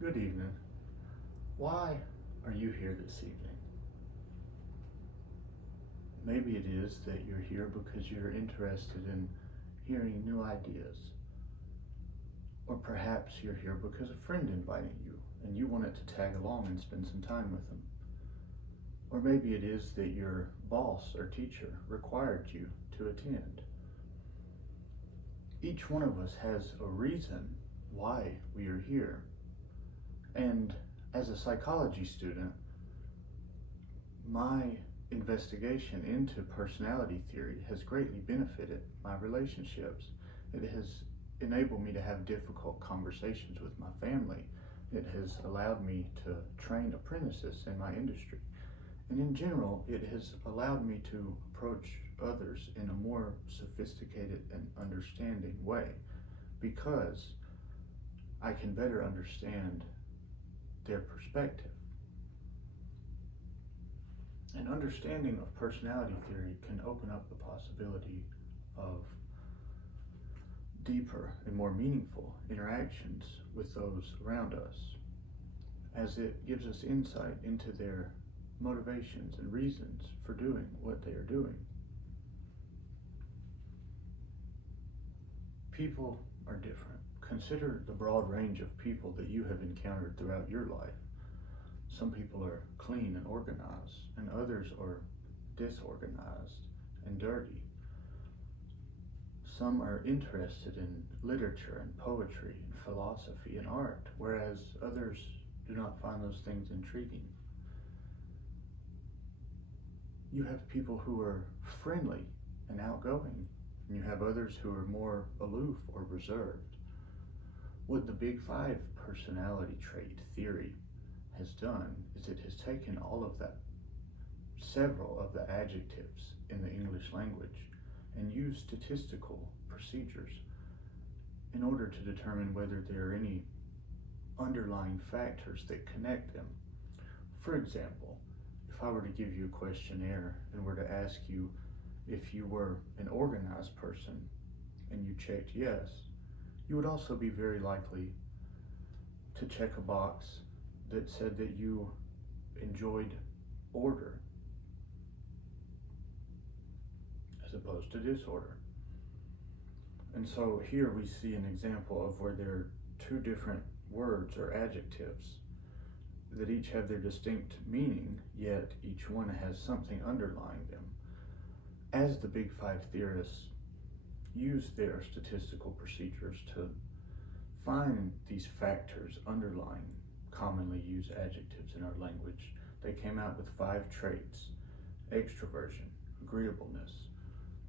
Good evening. Why are you here this evening? Maybe it is that you're here because you're interested in hearing new ideas. Or perhaps you're here because a friend invited you and you wanted to tag along and spend some time with them. Or maybe it is that your boss or teacher required you to attend. Each one of us has a reason why we are here. And as a psychology student, my investigation into personality theory has greatly benefited my relationships. It has enabled me to have difficult conversations with my family. It has allowed me to train apprentices in my industry. And in general, it has allowed me to approach others in a more sophisticated and understanding way because I can better understand their perspective. An understanding of personality theory can open up the possibility of deeper and more meaningful interactions with those around us, as it gives us insight into their motivations and reasons for doing what they are doing. People are different. Consider the broad range of people that you have encountered throughout your life. Some people are clean and organized, and others are disorganized and dirty. Some are interested in literature and poetry and philosophy and art, whereas others do not find those things intriguing. You have people who are friendly and outgoing, and you have others who are more aloof or reserved. What the Big Five personality trait theory has done is it has taken all of that, several of the adjectives in the English language, and used statistical procedures in order to determine whether there are any underlying factors that connect them. For example, if I were to give you a questionnaire and were to ask you if you were an organized person and you checked yes, you would also be very likely to check a box that said that you enjoyed order as opposed to disorder. And so here we see an example of where there are two different words or adjectives that each have their distinct meaning, yet each one has something underlying them. As the Big Five theorists use their statistical procedures to find these factors underlying commonly used adjectives in our language, they came out with 5 traits: extroversion, agreeableness,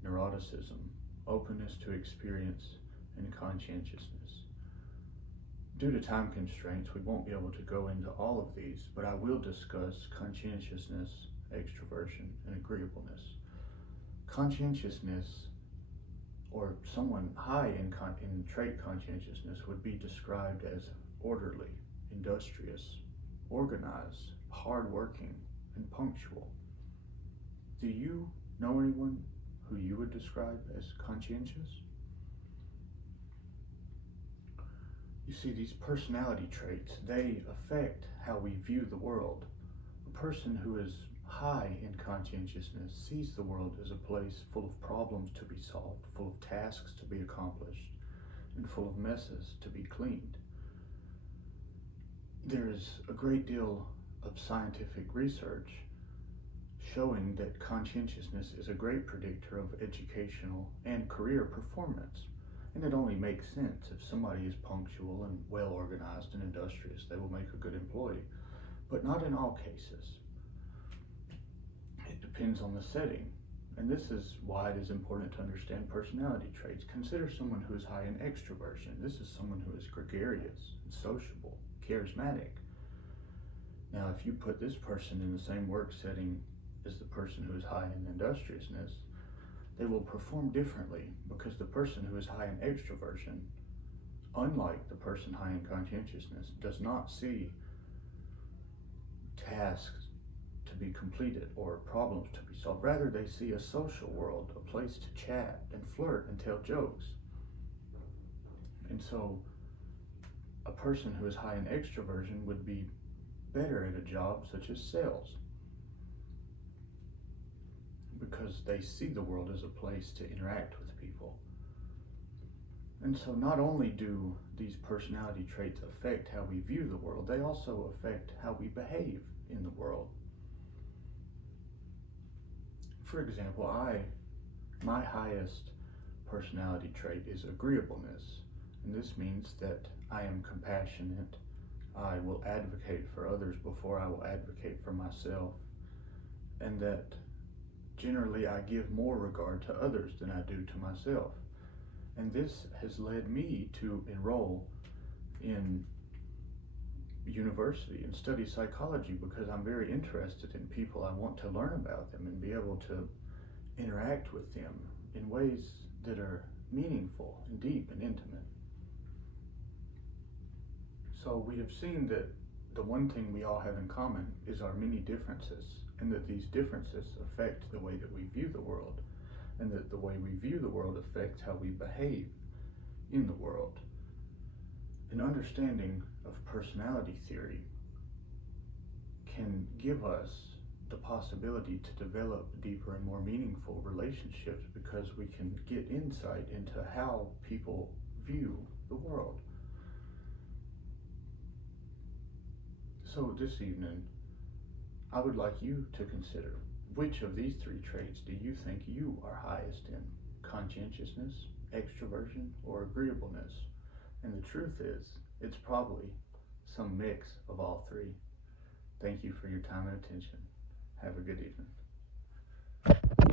neuroticism, openness to experience, and conscientiousness. Due to time constraints, we won't be able to go into all of these, but I will discuss conscientiousness, extroversion, and agreeableness. Conscientiousness, or someone high in trait conscientiousness, would be described as orderly, industrious, organized, hardworking, and punctual. Do you know anyone who you would describe as conscientious? You see, these personality traits, they affect how we view the world. A person who is high in conscientiousness sees the world as a place full of problems to be solved, full of tasks to be accomplished, and full of messes to be cleaned. There is a great deal of scientific research showing that conscientiousness is a great predictor of educational and career performance. And it only makes sense. If somebody is punctual and well organized and industrious, they will make a good employee. But not in all cases. It depends on the setting. And this is why it is important to understand personality traits. Consider someone who is high in extroversion. This is someone who is gregarious and sociable, charismatic. Now, if you put this person in the same work setting as the person who is high in industriousness, they will perform differently, because the person who is high in extroversion, unlike the person high in conscientiousness, does not see tasks to be completed or problems to be solved. Rather, they see a social world, a place to chat and flirt and tell jokes. And so a person who is high in extroversion would be better at a job such as sales because they see the world as a place to interact with people. And so not only do these personality traits affect how we view the world, they also affect how we behave in the world. For example, my highest personality trait is agreeableness, and this means that I am compassionate. I will advocate for others before I will advocate for myself, and that generally I give more regard to others than I do to myself. And this has led me to enroll in university and study psychology because I'm very interested in people. I want to learn about them and be able to interact with them in ways that are meaningful and deep and intimate. So we have seen that the one thing we all have in common is our many differences, and that these differences affect the way that we view the world, and that the way we view the world affects how we behave in the world. An understanding of personality theory can give us the possibility to develop deeper and more meaningful relationships because we can get insight into how people view the world. So this evening, I would like you to consider, which of these three traits do you think you are highest in? Conscientiousness, extroversion, or agreeableness? And the truth is, it's probably some mix of all three. Thank you for your time and attention. Have a good evening.